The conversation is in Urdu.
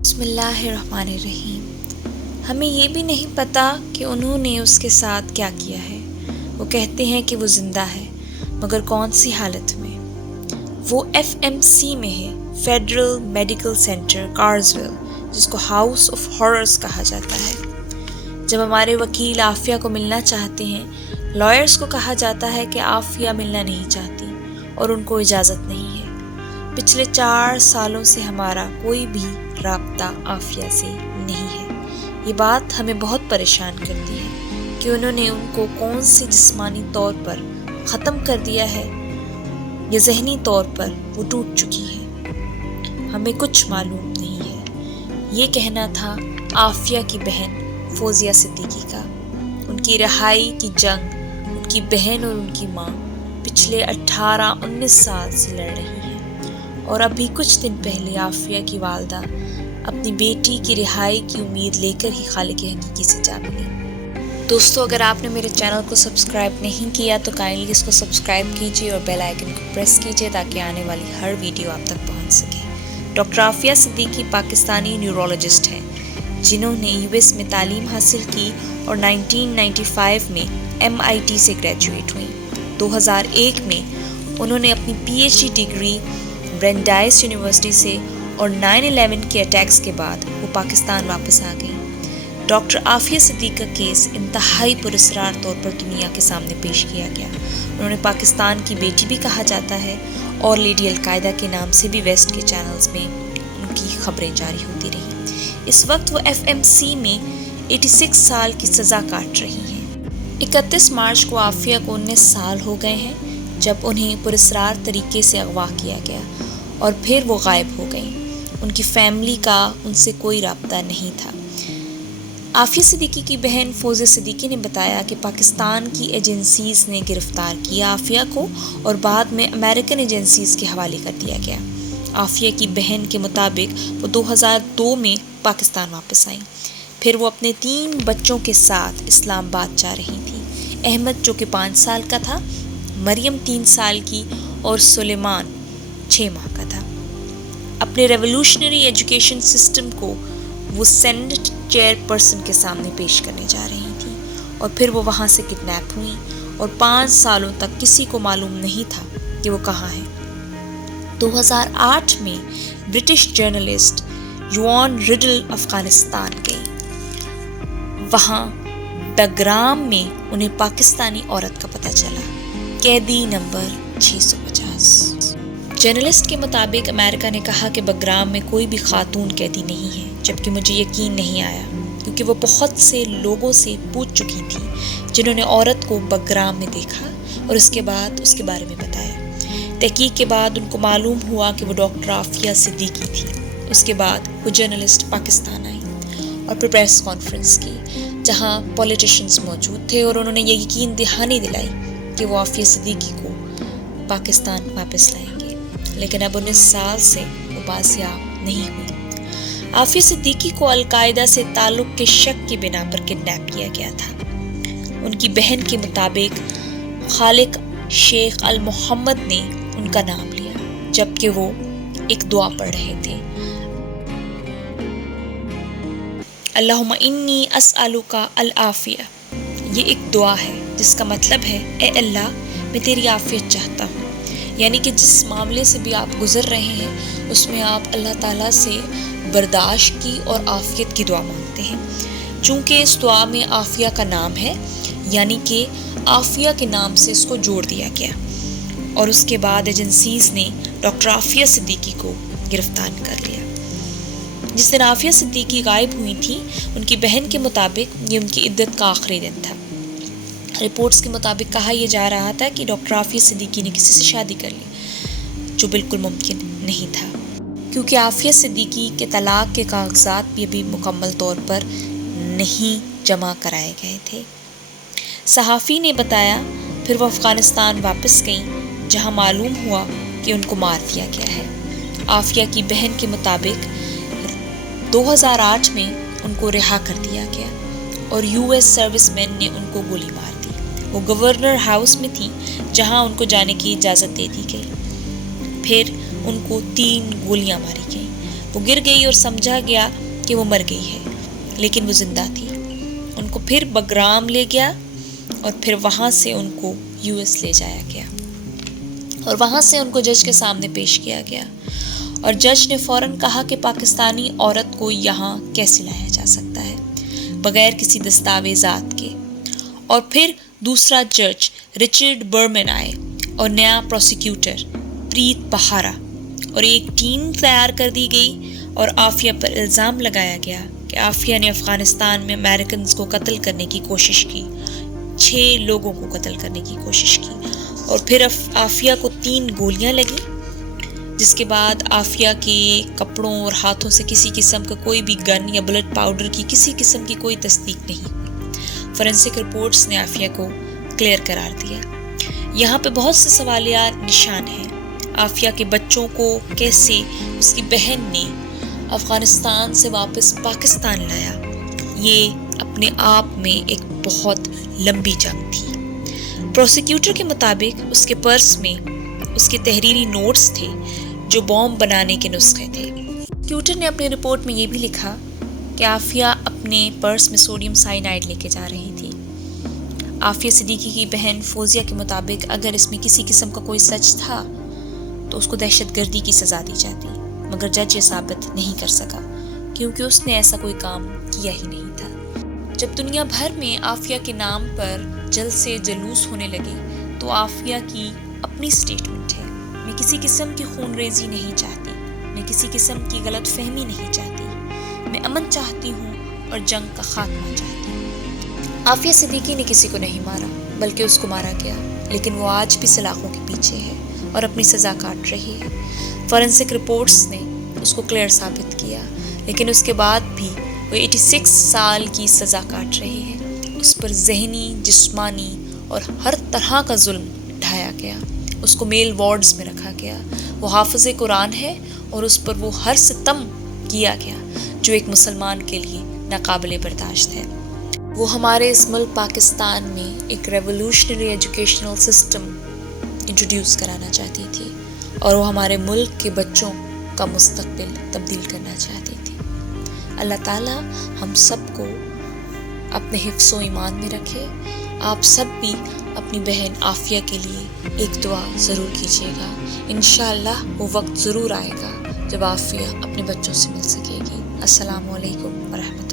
بسم اللہ الرحمن الرحیم۔ ہمیں یہ بھی نہیں پتہ کہ انہوں نے اس کے ساتھ کیا کیا ہے۔ وہ کہتے ہیں کہ وہ زندہ ہے، مگر کون سی حالت میں؟ وہ FMC میں ہے، فیڈرل میڈیکل سینٹر کارزویل، جس کو ہاؤس آف ہاررز کہا جاتا ہے۔ جب ہمارے وکیل عافیہ کو ملنا چاہتے ہیں، لائرز کو کہا جاتا ہے کہ عافیہ ملنا نہیں چاہتی اور ان کو اجازت نہیں ہے۔ پچھلے 4 سالوں سے ہمارا کوئی بھی رابطہ عافیہ سے نہیں ہے۔ یہ بات ہمیں بہت پریشان کرتی ہے کہ انہوں نے ان کو کون سے جسمانی طور پر ختم کر دیا ہے یا ذہنی طور پر وہ ٹوٹ چکی ہے، ہمیں کچھ معلوم نہیں ہے۔ یہ کہنا تھا عافیہ کی بہن فوزیہ صدیقی کا۔ ان کی رہائی کی جنگ ان کی بہن اور ان کی ماں پچھلے 18-19 سال سے لڑ رہی ہیں، اور ابھی کچھ دن پہلے عافیہ کی والدہ اپنی بیٹی کی رہائی کی امید لے کر ہی خالق حقیقی سے جا ملی۔ دوستو، اگر آپ نے میرے چینل کو سبسکرائب نہیں کیا تو کائنڈلی اس کو سبسکرائب کیجیے اور بیل آئیکن کو پریس کیجیے تاکہ آنے والی ہر ویڈیو آپ تک پہنچ سکے۔ ڈاکٹر عافیہ صدیقی پاکستانی نیورولوجسٹ ہیں جنہوں نے US میں تعلیم حاصل کی اور 1995 میں MIT سے گریجویٹ ہوئیں۔ 2001 میں انہوں نے اپنی PhD ڈگری برینڈائس یونیورسٹی سے اور 9/11 کے اٹیکس کے بعد وہ پاکستان واپس آ گئیں۔ ڈاکٹر عافیہ صدیقی کا کیس انتہائی پراسرار طور پر دنیا کے سامنے پیش کیا گیا۔ انہوں نے پاکستان کی بیٹی بھی کہا جاتا ہے اور لیڈی القاعدہ کے نام سے بھی ویسٹ کے چینلز میں ان کی خبریں جاری ہوتی رہیں۔ اس وقت وہ FMC میں 86 سال کی سزا کاٹ رہی ہیں۔ 31 مارچ کو عافیہ کو 19 سال ہو گئے ہیں جب انہیں پراسرار طریقے سے اغوا کیا گیا اور پھر وہ غائب ہو گئیں۔ ان کی فیملی کا ان سے کوئی رابطہ نہیں تھا۔ عافیہ صدیقی کی بہن فوزیہ صدیقی نے بتایا کہ پاکستان کی ایجنسیز نے گرفتار کیا عافیہ کو اور بعد میں امریکن ایجنسیز کے حوالے کر دیا گیا۔ عافیہ کی بہن کے مطابق وہ 2002 میں پاکستان واپس آئیں۔ پھر وہ اپنے 3 بچوں کے ساتھ اسلام آباد جا رہی تھیں۔ احمد جو کہ 5 سال کا تھا، مریم 3 سال کی اور سلیمان 6 ماہ کا تھا۔ اپنے ریولوشنری ایجوکیشن سسٹم کو وہ سینٹ چیئر پرسن کے سامنے پیش کرنے جا رہی تھیں اور پھر وہ وہاں سے کڈنیپ ہوئیں اور 5 سالوں تک کسی کو معلوم نہیں تھا کہ وہ کہاں ہیں۔ 2008 میں برٹش جرنلسٹ یوان ریڈل افغانستان گئی۔ وہاں بگرام میں انہیں پاکستانی عورت کا پتہ چلا، قیدی نمبر 650۔ جرنلسٹ کے مطابق امریکہ نے کہا کہ بگرام میں کوئی بھی خاتون قیدی نہیں ہے، جبکہ مجھے یقین نہیں آیا کیونکہ وہ بہت سے لوگوں سے پوچھ چکی تھی جنہوں نے عورت کو بگرام میں دیکھا اور اس کے بعد اس کے بارے میں بتایا۔ تحقیق کے بعد ان کو معلوم ہوا کہ وہ ڈاکٹر عافیہ صدیقی تھی۔ اس کے بعد وہ جرنلسٹ پاکستان آئی اور پھر پریس کانفرنس کی جہاں پولیٹیشنز موجود تھے اور انہوں نے یہ یقین دہانی دلائی کہ وہ عافیہ صدیقی کو پاکستان واپس لائیں گے، لیکن اب 19 سال سے وہ بازیاب نہیں ہوئی۔ عافیہ صدیقی کو القاعدہ سے تعلق کے شک کی بنا پر کڈنیپ کیا گیا تھا۔ ان کی بہن کے مطابق خالق شیخ المحمد نے ان کا نام لیا جبکہ وہ ایک دعا پڑھ رہے تھے، اللہم انی اسألک العافیہ۔ یہ ایک دعا ہے جس کا مطلب ہے اے اللہ میں تیری عافیت چاہتا ہوں، یعنی کہ جس معاملے سے بھی آپ گزر رہے ہیں اس میں آپ اللہ تعالیٰ سے برداشت کی اور عافیت کی دعا مانگتے ہیں۔ چونکہ اس دعا میں عافیہ کا نام ہے، یعنی کہ عافیہ کے نام سے اس کو جوڑ دیا گیا، اور اس کے بعد ایجنسیز نے ڈاکٹر عافیہ صدیقی کو گرفتار کر لیا۔ جس دن عافیہ صدیقی غائب ہوئی تھی، ان کی بہن کے مطابق یہ ان کی عدت کا آخری دن تھا۔ رپورٹس کے مطابق کہا یہ جا رہا تھا کہ ڈاکٹر عافیہ صدیقی نے کسی سے شادی کر لی، جو بالکل ممکن نہیں تھا کیونکہ عافیہ صدیقی کے طلاق کے کاغذات بھی ابھی مکمل طور پر نہیں جمع کرائے گئے تھے۔ صحافی نے بتایا پھر وہ افغانستان واپس گئیں جہاں معلوم ہوا کہ ان کو مار دیا گیا ہے۔ عافیہ کی بہن کے مطابق 2008 میں ان کو رہا کر دیا گیا اور US سروس مین نے ان کو گولی مار دی۔ وہ گورنر ہاؤس میں تھیں جہاں ان کو جانے کی اجازت دے دی گئی۔ پھر ان کو 3 گولیاں ماری گئیں۔ وہ گر گئی اور سمجھا گیا کہ وہ مر گئی ہے، لیکن وہ زندہ تھی۔ ان کو پھر بگرام لے گیا اور پھر وہاں سے ان کو US لے جایا گیا اور وہاں سے ان کو جج کے سامنے پیش کیا گیا، اور جج نے فوراً کہا کہ پاکستانی عورت کو یہاں کیسے لایا جا سکتا ہے بغیر کسی دستاویزات کے۔ اور پھر دوسرا جج رچرڈ برمن آئے اور نیا پروسیکیوٹر پریت بہارا، اور ایک ٹیم تیار کر دی گئی اور عافیہ پر الزام لگایا گیا کہ عافیہ نے افغانستان میں امریکنز کو قتل کرنے کی کوشش کی، 6 لوگوں کو قتل کرنے کی کوشش کی، اور پھر عافیہ کو 3 گولیاں لگیں، جس کے بعد عافیہ کے کپڑوں اور ہاتھوں سے کسی قسم کا کوئی بھی گن یا بلٹ پاؤڈر کی کسی قسم کی کوئی تصدیق نہیں ہوئی۔ فورینسک رپورٹس نے عافیہ کو کلیئر قرار دیا۔ یہاں پہ بہت سے سوالیات نشان ہیں۔ عافیہ کے بچوں کو کیسے اس کی بہن نے افغانستان سے واپس پاکستان لایا، یہ اپنے آپ میں ایک بہت لمبی جنگ تھی۔ پروسیکیوٹر کے مطابق اس کے پرس میں اس کے تحریری نوٹس تھے جو بم بنانے کے نسخے تھے۔ پروسیکیوٹر نے اپنی رپورٹ میں یہ بھی لکھا کہ عافیہ اپنے پرس میں سوڈیم سائنائڈ لے کے جا رہی تھی۔ عافیہ صدیقی کی بہن فوزیہ کے مطابق اگر اس میں کسی قسم کا کوئی سچ تھا تو اس کو دہشت گردی کی سزا دی جاتی، مگر جج یہ ثابت نہیں کر سکا کیونکہ اس نے ایسا کوئی کام کیا ہی نہیں تھا۔ جب دنیا بھر میں عافیہ کے نام پر جلسے جلوس ہونے لگے تو عافیہ کی اپنی سٹیٹمنٹ ہے، میں کسی قسم کی خون ریزی نہیں چاہتی، میں کسی قسم کی غلط فہمی نہیں چاہتی، میں امن چاہتی ہوں اور جنگ کا خاتمہ چاہتی ہوں۔ عافیہ صدیقی نے کسی کو نہیں مارا بلکہ اس کو مارا گیا، لیکن وہ آج بھی سلاخوں کے پیچھے ہے اور اپنی سزا کاٹ رہی ہے۔ فورینسک رپورٹس نے اس کو کلیئر ثابت کیا، لیکن اس کے بعد بھی وہ 86 سال کی سزا کاٹ رہی ہے۔ اس پر ذہنی، جسمانی اور ہر طرح کا ظلم ڈھایا گیا۔ اس کو میل وارڈز میں رکھا گیا۔ وہ حافظ قرآن ہے اور اس پر وہ ہر ستم کیا گیا جو ایک مسلمان کے لیے ناقابل برداشت ہے۔ وہ ہمارے اس ملک پاکستان میں ایک ریولوشنری ایجوکیشنل سسٹم انٹروڈیوس کرانا چاہتی تھی، اور وہ ہمارے ملک کے بچوں کا مستقبل تبدیل کرنا چاہتی تھی۔ اللہ تعالیٰ ہم سب کو اپنے حفظ و ایمان میں رکھے۔ آپ سب بھی اپنی بہن عافیہ کے لیے ایک دعا ضرور کیجیے گا۔ انشاءاللہ وہ وقت ضرور آئے گا جب عافیہ اپنے بچوں سے مل سکے گی۔ السلام علیکم ورحمۃ اللہ۔